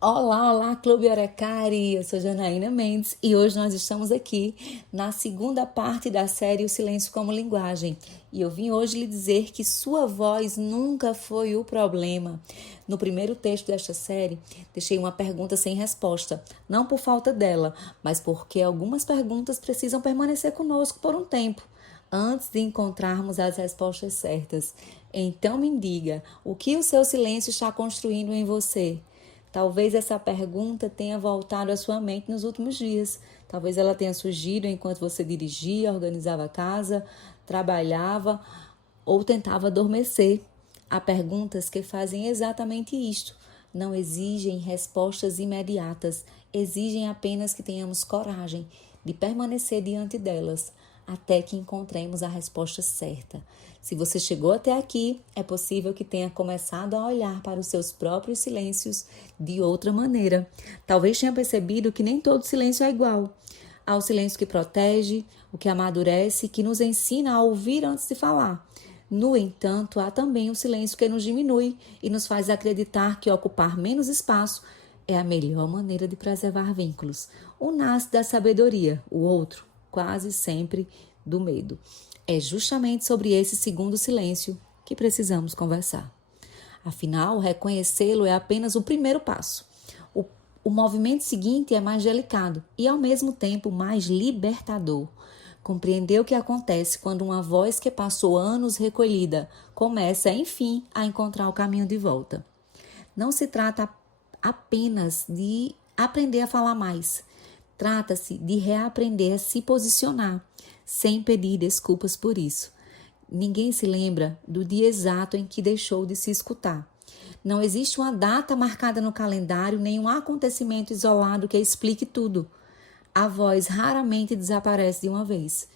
Olá, olá, Clube Orecari! Eu sou Janaína Mendes e hoje nós estamos aqui na segunda parte da série O Silêncio como Linguagem. E eu vim hoje lhe dizer que sua voz nunca foi o problema. No primeiro texto desta série, deixei uma pergunta sem resposta, não por falta dela, mas porque algumas perguntas precisam permanecer conosco por um tempo, antes de encontrarmos as respostas certas. Então me diga, o que o seu silêncio está construindo em você? Talvez essa pergunta tenha voltado à sua mente nos últimos dias. Talvez ela tenha surgido enquanto você dirigia, organizava a casa, trabalhava ou tentava adormecer. Há perguntas que fazem exatamente isto. Não exigem respostas imediatas, exigem apenas que tenhamos coragem de permanecer diante delas até que encontremos a resposta certa. Se você chegou até aqui, é possível que tenha começado a olhar para os seus próprios silêncios de outra maneira. Talvez tenha percebido que nem todo silêncio é igual. Há o silêncio que protege, o que amadurece, que nos ensina a ouvir antes de falar. No entanto, há também o silêncio que nos diminui e nos faz acreditar que ocupar menos espaço é a melhor maneira de preservar vínculos. Um nasce da sabedoria, o outro quase sempre do medo. É justamente sobre esse segundo silêncio que precisamos conversar. Afinal, reconhecê-lo é apenas o primeiro passo. O movimento seguinte é mais delicado e, ao mesmo tempo, mais libertador. Compreender o que acontece quando uma voz que passou anos recolhida começa, enfim, a encontrar o caminho de volta. Não se trata apenas de aprender a falar mais. Trata-se de reaprender a se posicionar, sem pedir desculpas por isso. Ninguém se lembra do dia exato em que deixou de se escutar. Não existe uma data marcada no calendário, nem um acontecimento isolado que explique tudo. A voz raramente desaparece de uma vez.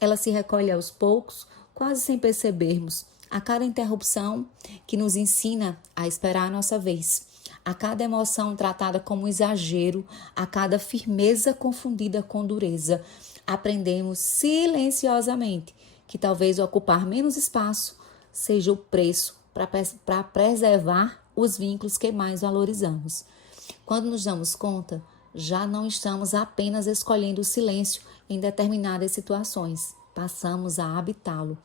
Ela se recolhe aos poucos, quase sem percebermos, a cada interrupção que nos ensina a esperar a nossa vez. A cada emoção tratada como exagero, a cada firmeza confundida com dureza, aprendemos silenciosamente que talvez ocupar menos espaço seja o preço para preservar os vínculos que mais valorizamos. Quando nos damos conta, já não estamos apenas escolhendo o silêncio em determinadas situações, passamos a habitá-lo.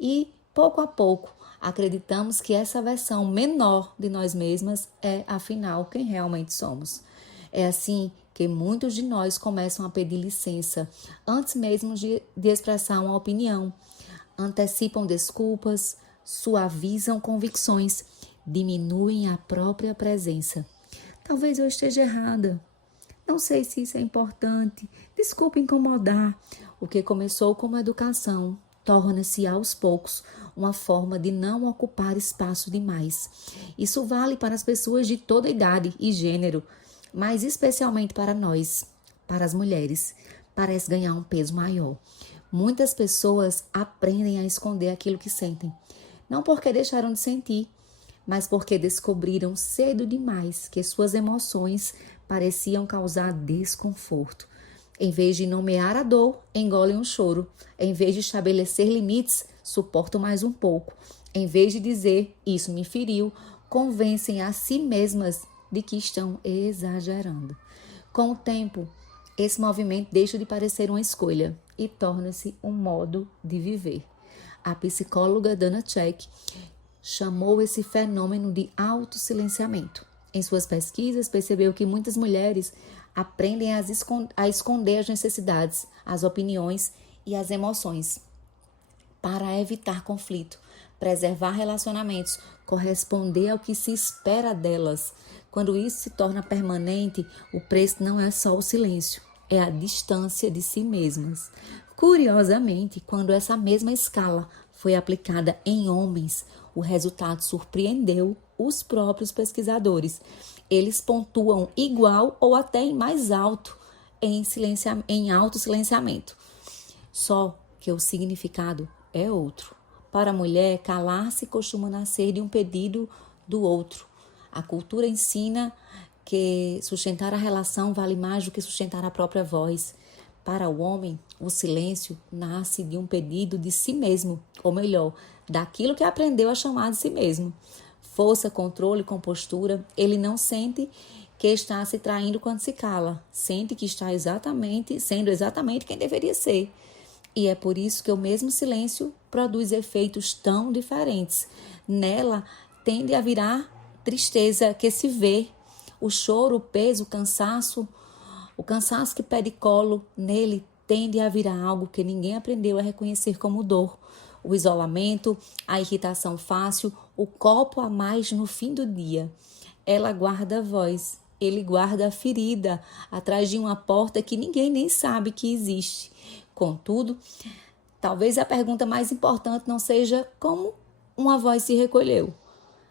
E, pouco a pouco, acreditamos que essa versão menor de nós mesmas é, afinal, quem realmente somos. É assim que muitos de nós começam a pedir licença, antes mesmo de expressar uma opinião. Antecipam desculpas, suavizam convicções, diminuem a própria presença. Talvez eu esteja errada. Não sei se isso é importante. Desculpe incomodar. O que começou como educação torna-se aos poucos uma forma de não ocupar espaço demais. Isso vale para as pessoas de toda idade e gênero, mas especialmente para nós, para as mulheres. Parece ganhar um peso maior. Muitas pessoas aprendem a esconder aquilo que sentem, não porque deixaram de sentir, mas porque descobriram cedo demais que suas emoções pareciam causar desconforto. Em vez de nomear a dor, engolem o choro. Em vez de estabelecer limites, suportam mais um pouco. Em vez de dizer, isso me feriu, convencem a si mesmas de que estão exagerando. Com o tempo, esse movimento deixa de parecer uma escolha e torna-se um modo de viver. A psicóloga Dana Check chamou esse fenômeno de autossilenciamento. Em suas pesquisas, percebeu que muitas mulheres aprendem a esconder as necessidades, as opiniões e as emoções para evitar conflito, preservar relacionamentos, corresponder ao que se espera delas. Quando isso se torna permanente, o preço não é só o silêncio, é a distância de si mesmas. Curiosamente, quando essa mesma escala foi aplicada em homens, o resultado surpreendeu os próprios pesquisadores. Eles pontuam igual ou até em mais alto em autossilenciamento. Só que o significado é outro. Para a mulher, calar-se costuma nascer de um pedido do outro. A cultura ensina que sustentar a relação vale mais do que sustentar a própria voz. Para o homem, o silêncio nasce de um pedido de si mesmo, ou melhor, daquilo que aprendeu a chamar de si mesmo. Força, controle, compostura, ele não sente que está se traindo quando se cala. Sente que está sendo exatamente quem deveria ser. E é por isso que o mesmo silêncio produz efeitos tão diferentes. Nela tende a virar tristeza que se vê, o choro, o peso, o cansaço que pede colo, nele tende a virar algo que ninguém aprendeu a reconhecer como dor. O isolamento, a irritação fácil, o copo a mais no fim do dia. Ela guarda a voz, ele guarda a ferida atrás de uma porta que ninguém nem sabe que existe. Contudo, talvez a pergunta mais importante não seja como uma voz se recolheu,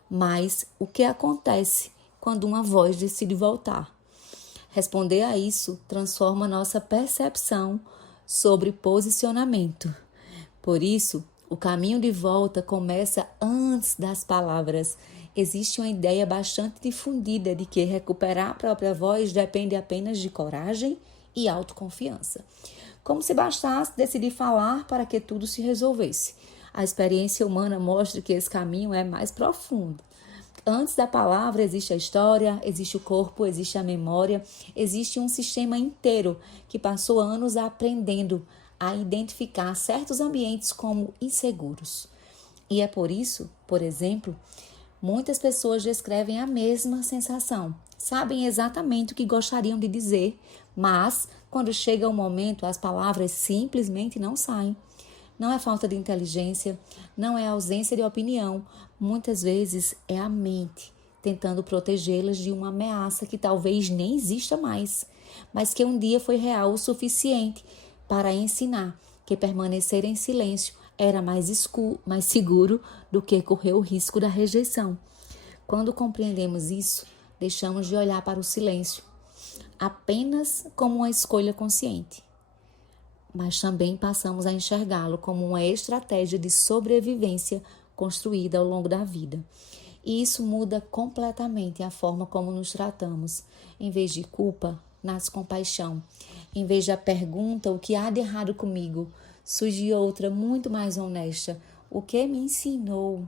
mas o que acontece quando uma voz decide voltar. Responder a isso transforma nossa percepção sobre posicionamento. Por isso, o caminho de volta começa antes das palavras. Existe uma ideia bastante difundida de que recuperar a própria voz depende apenas de coragem e autoconfiança. Como se bastasse decidir falar para que tudo se resolvesse. A experiência humana mostra que esse caminho é mais profundo. Antes da palavra existe a história, existe o corpo, existe a memória, existe um sistema inteiro que passou anos aprendendo a identificar certos ambientes como inseguros. E é por isso, por exemplo, muitas pessoas descrevem a mesma sensação. Sabem exatamente o que gostariam de dizer, mas quando chega o momento, as palavras simplesmente não saem. Não é falta de inteligência, não é ausência de opinião. Muitas vezes é a mente tentando protegê-las de uma ameaça que talvez nem exista mais, mas que um dia foi real o suficiente para ensinar que permanecer em silêncio era mais seguro do que correr o risco da rejeição. Quando compreendemos isso, deixamos de olhar para o silêncio apenas como uma escolha consciente, mas também passamos a enxergá-lo como uma estratégia de sobrevivência construída ao longo da vida. E isso muda completamente a forma como nos tratamos. Em vez de culpa, nasce compaixão. Em vez da pergunta, o que há de errado comigo, surge outra muito mais honesta. O que me ensinou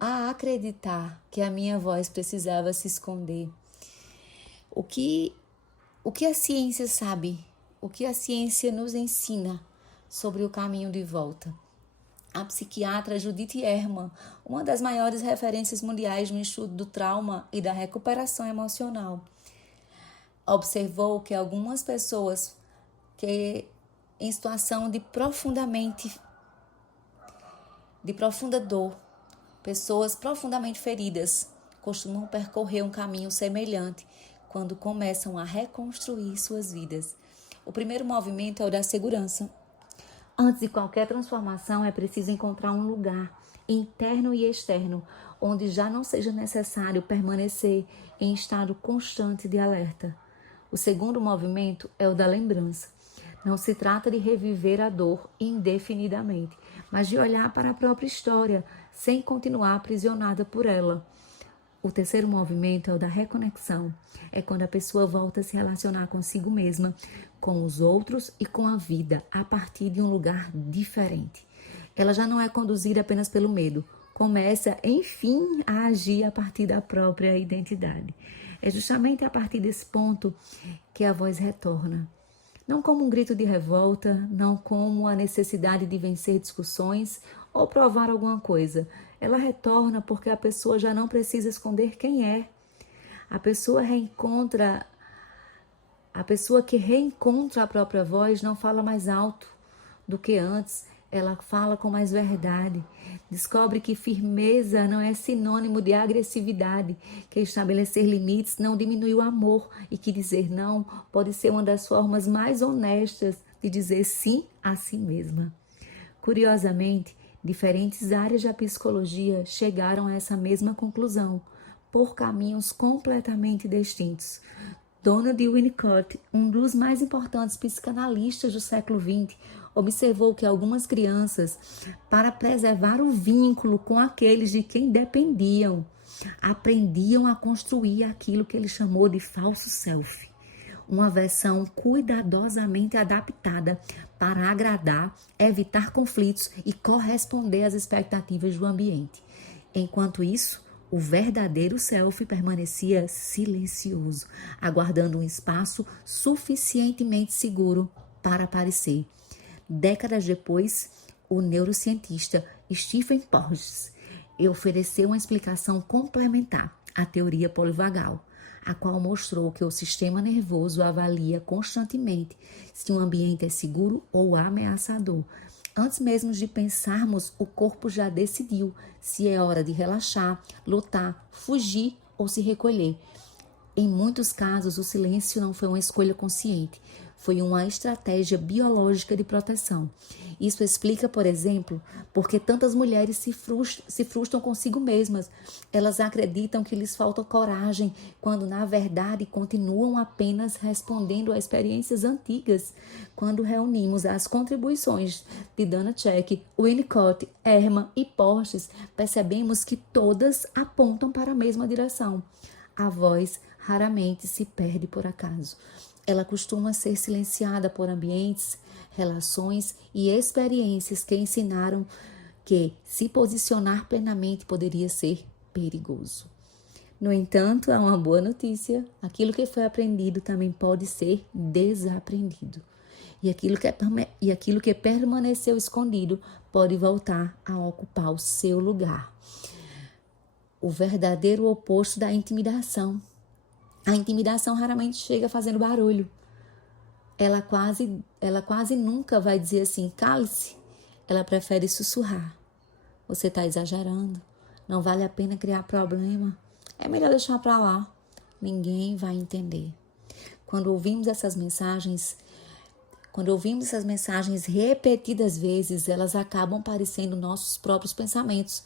a acreditar que a minha voz precisava se esconder? O que a ciência sabe? O que a ciência nos ensina sobre o caminho de volta? A psiquiatra Judith Herman, uma das maiores referências mundiais no estudo do trauma e da recuperação emocional, observou que algumas pessoas que em situação de profunda dor, pessoas profundamente feridas, costumam percorrer um caminho semelhante quando começam a reconstruir suas vidas. O primeiro movimento é o da segurança. Antes de qualquer transformação, é preciso encontrar um lugar, interno e externo, onde já não seja necessário permanecer em estado constante de alerta. O segundo movimento é o da lembrança. Não se trata de reviver a dor indefinidamente, mas de olhar para a própria história, sem continuar aprisionada por ela. O terceiro movimento é o da reconexão. É quando a pessoa volta a se relacionar consigo mesma, com os outros e com a vida, a partir de um lugar diferente. Ela já não é conduzida apenas pelo medo. Começa, enfim, a agir a partir da própria identidade. É justamente a partir desse ponto que a voz retorna. Não como um grito de revolta, não como a necessidade de vencer discussões ou provar alguma coisa. Ela retorna porque a pessoa já não precisa esconder quem é. A pessoa que reencontra a própria voz não fala mais alto do que antes. Ela fala com mais verdade. Descobre que firmeza não é sinônimo de agressividade, que estabelecer limites não diminui o amor e que dizer não pode ser uma das formas mais honestas de dizer sim a si mesma. Curiosamente, diferentes áreas da psicologia chegaram a essa mesma conclusão, por caminhos completamente distintos. Donald Winnicott, um dos mais importantes psicanalistas do século XX, observou que algumas crianças, para preservar o vínculo com aqueles de quem dependiam, aprendiam a construir aquilo que ele chamou de falso self, uma versão cuidadosamente adaptada para agradar, evitar conflitos e corresponder às expectativas do ambiente. Enquanto isso, O verdadeiro self permanecia silencioso, aguardando um espaço suficientemente seguro para aparecer. Décadas depois, o neurocientista Stephen Porges ofereceu uma explicação complementar à teoria polivagal, a qual mostrou que o sistema nervoso avalia constantemente se um ambiente é seguro ou ameaçador. Antes mesmo de pensarmos, o corpo já decidiu se é hora de relaxar, lutar, fugir ou se recolher. Em muitos casos, o silêncio não foi uma escolha consciente, foi uma estratégia biológica de proteção. Isso explica, por exemplo, porque tantas mulheres se frustram consigo mesmas. Elas acreditam que lhes falta coragem, quando na verdade continuam apenas respondendo a experiências antigas. Quando reunimos as contribuições de Dana Check, Winnicott, Ehrman e Porges, percebemos que todas apontam para a mesma direção. A voz raramente se perde por acaso. Ela costuma ser silenciada por ambientes, relações e experiências que ensinaram que se posicionar plenamente poderia ser perigoso. No entanto, há uma boa notícia: aquilo que foi aprendido também pode ser desaprendido. E aquilo que permaneceu escondido pode voltar a ocupar o seu lugar. O verdadeiro oposto da intimidação. A intimidação raramente chega fazendo barulho. Ela quase nunca vai dizer assim, cale-se. Ela prefere sussurrar. Você está exagerando. Não vale a pena criar problema. É melhor deixar para lá. Ninguém vai entender. Quando ouvimos essas mensagens repetidas vezes, elas acabam parecendo nossos próprios pensamentos,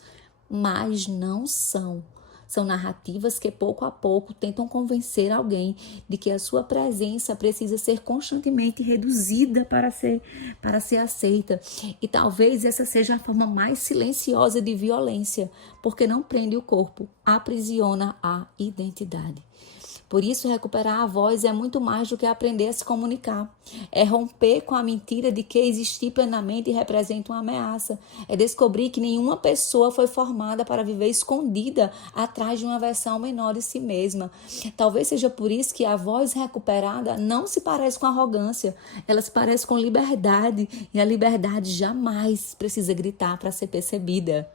mas não são. São narrativas que pouco a pouco tentam convencer alguém de que a sua presença precisa ser constantemente reduzida para ser aceita. E talvez essa seja a forma mais silenciosa de violência, porque não prende o corpo, aprisiona a identidade. Por isso, recuperar a voz é muito mais do que aprender a se comunicar. É romper com a mentira de que existir plenamente representa uma ameaça. É descobrir que nenhuma pessoa foi formada para viver escondida atrás de uma versão menor de si mesma. Talvez seja por isso que a voz recuperada não se parece com arrogância. Ela se parece com liberdade. E a liberdade jamais precisa gritar para ser percebida.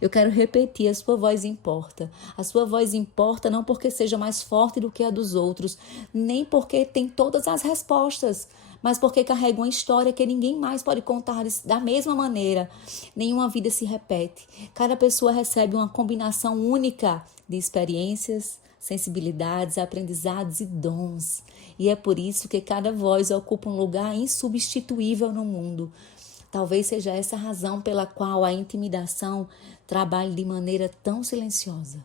Eu quero repetir, a sua voz importa. A sua voz importa não porque seja mais forte do que a dos outros, nem porque tem todas as respostas, mas porque carrega uma história que ninguém mais pode contar da mesma maneira. Nenhuma vida se repete. Cada pessoa recebe uma combinação única de experiências, sensibilidades, aprendizados e dons. E é por isso que cada voz ocupa um lugar insubstituível no mundo. Talvez seja essa a razão pela qual a intimidação trabalha de maneira tão silenciosa.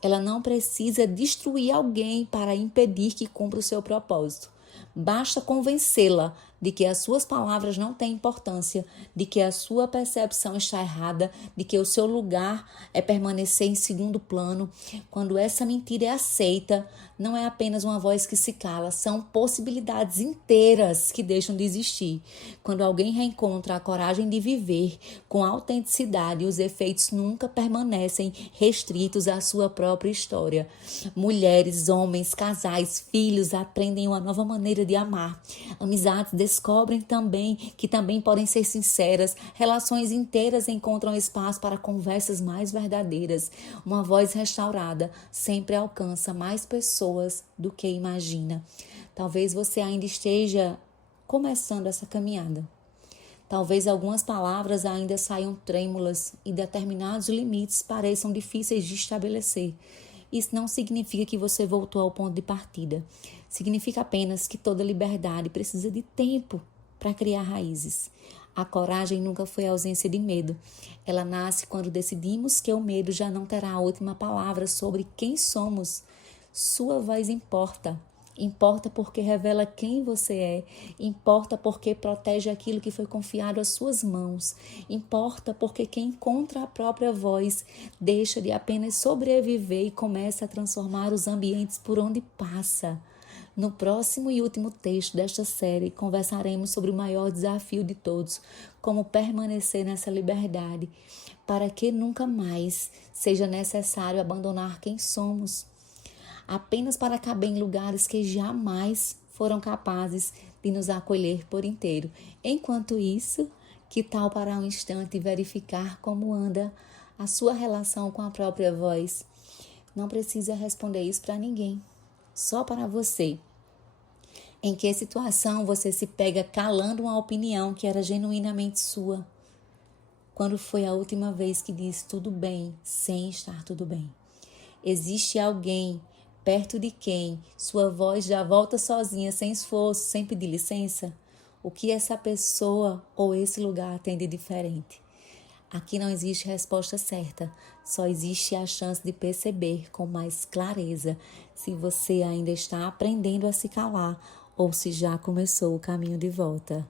Ela não precisa destruir alguém para impedir que cumpra o seu propósito. Basta convencê-la de que as suas palavras não têm importância, de que a sua percepção está errada, de que o seu lugar é permanecer em segundo plano. Quando essa mentira é aceita, não é apenas uma voz que se cala, são possibilidades inteiras que deixam de existir. Quando alguém reencontra a coragem de viver com autenticidade, os efeitos nunca permanecem restritos à sua própria história. Mulheres, homens, casais, filhos aprendem uma nova maneira de amar. Amizades descobrem que também podem ser sinceras. Relações inteiras encontram espaço para conversas mais verdadeiras. Uma voz restaurada sempre alcança mais pessoas do que imagina. Talvez você ainda esteja começando essa caminhada. Talvez algumas palavras ainda saiam trêmulas e determinados limites pareçam difíceis de estabelecer. Isso não significa que você voltou ao ponto de partida. Significa apenas que toda liberdade precisa de tempo para criar raízes. A coragem nunca foi a ausência de medo. Ela nasce quando decidimos que o medo já não terá a última palavra sobre quem somos. Sua voz importa. Importa porque revela quem você é. Importa porque protege aquilo que foi confiado às suas mãos. Importa porque quem encontra a própria voz deixa de apenas sobreviver e começa a transformar os ambientes por onde passa. No próximo e último texto desta série, conversaremos sobre o maior desafio de todos, como permanecer nessa liberdade, para que nunca mais seja necessário abandonar quem somos, apenas para caber em lugares que jamais foram capazes de nos acolher por inteiro. Enquanto isso, que tal parar um instante e verificar como anda a sua relação com a própria voz? Não precisa responder isso para ninguém, só para você. Em que situação você se pega calando uma opinião que era genuinamente sua? Quando foi a última vez que disse tudo bem, sem estar tudo bem? Existe alguém perto de quem sua voz já volta sozinha, sem esforço, sem pedir licença? O que essa pessoa ou esse lugar tem de diferente? Aqui não existe resposta certa, só existe a chance de perceber com mais clareza se você ainda está aprendendo a se calar ou se já começou o caminho de volta.